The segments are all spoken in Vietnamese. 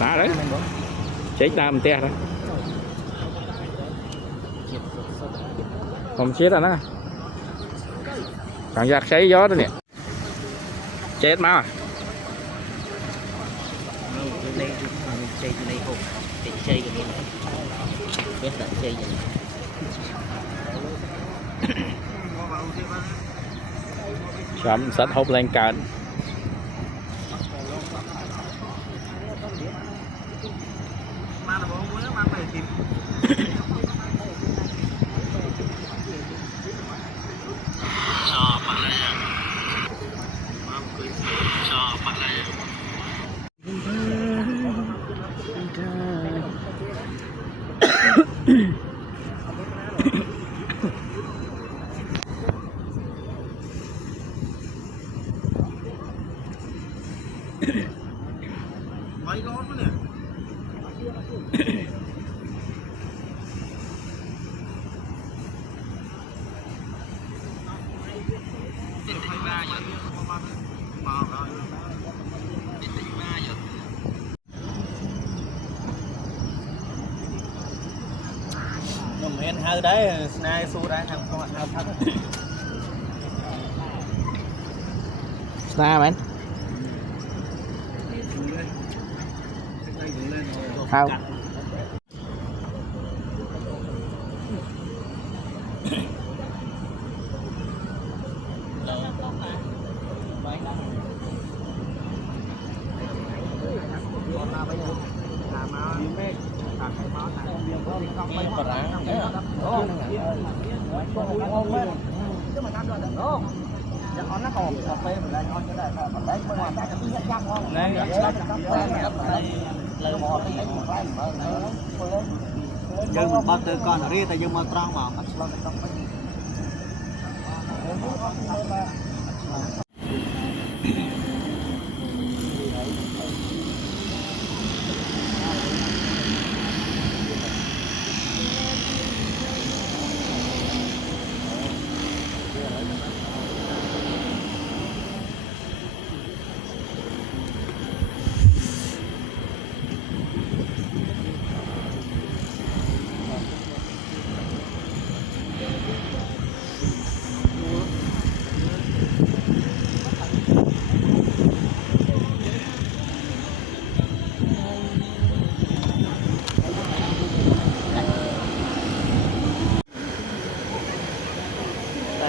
Đã đấy chết ta mình te đó không chết rồi đó cảm giác cháy gió đó nè chết mà chấm sắt hộp lên cạn mấy lót nữa nè. Mình hơi đấy, nay xu ra thằng con hơi thấp. sao bạn không Dân mình bắt tới con ở đây, tại dân mà trăng vào.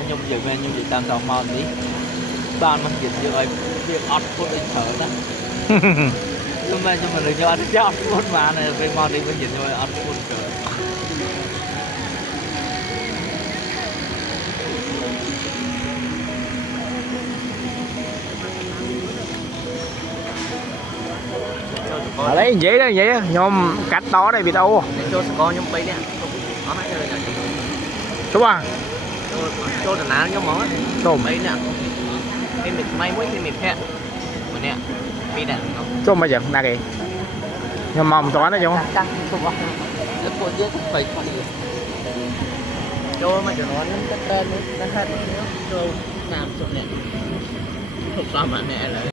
Nhung dự men nhung dự tam tàu mòn đi ban mình dịch dự ấy việc ọt phút anh thở đó nhưng mà đừng cho anh cho ọt phút mà này về mòn đi mình dịch rồi ọt phút rồi lấy vậy đó vậy á nhôm cắt to đây bị đâu cho con nhung bay nè nó nói chơi đúng không cho tận nào nhung món tôm bay nè em mình may mấy thì mình phẹt mà nè bị đạn tôm mà giật nè kì nhôm mỏng to nó chung căng không có nó có dễ phải cho mà cho nó cắt tên nó hết cho làm cho nè không sao mà nè lại